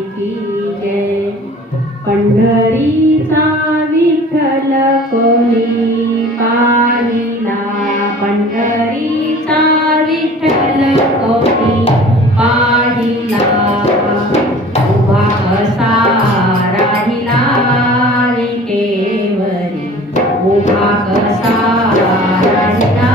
की जय. पंढरीचा विठ्ठल कोणी पाहिला, पंढरीचा विठ्ठल कोणी पाहिला. उभा कसा राहिला विटेवरी, उभा कसा राहिला.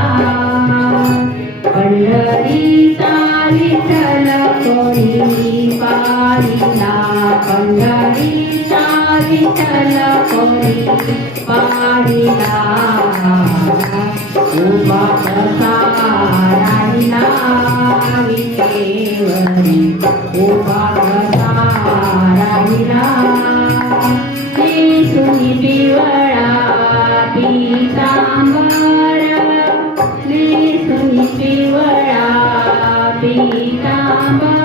पंढरीचा विठ्ठल कोणी पाहिला, पंढरीचा विठ्ठल कोणी पाहिला. उभा कसा राहिला विटेवरी, उभा कसा राहिला. नेसुनी पिवळा पीतांबर, नेसुनी पिवळा पीतांबर.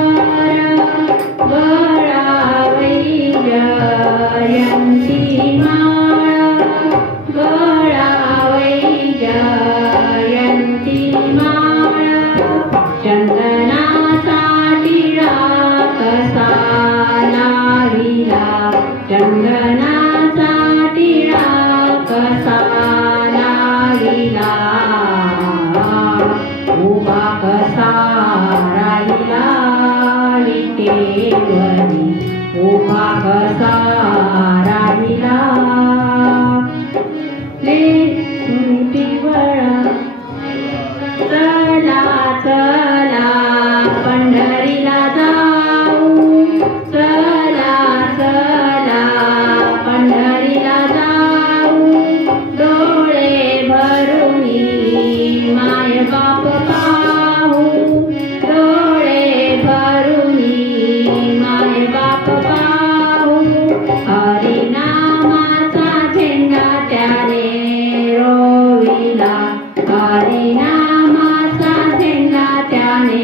गळावरी जयंती माळ, गळावरी जयंती माळ. चंदनाचा टिळा कसा लाविला, चंदनाचा टिळा कसा लाविला. उभा कसा राहिला विटेवरी, उभा कसा राहिला. नेसुनी पिवळा. चला चला पंढरीला जाऊ, चला चला पंढरीला जाऊ. डोळे भरुनी माय बाप पाहू, डोळे भरुनी माय बाप पाहू. हरिनामाचा झेंडा त्याने रोविला, हरिनामाचा झेंडा त्याने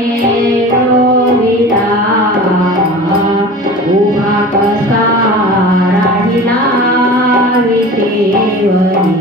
रोविला. उभा कसा राहिला विटेवरी,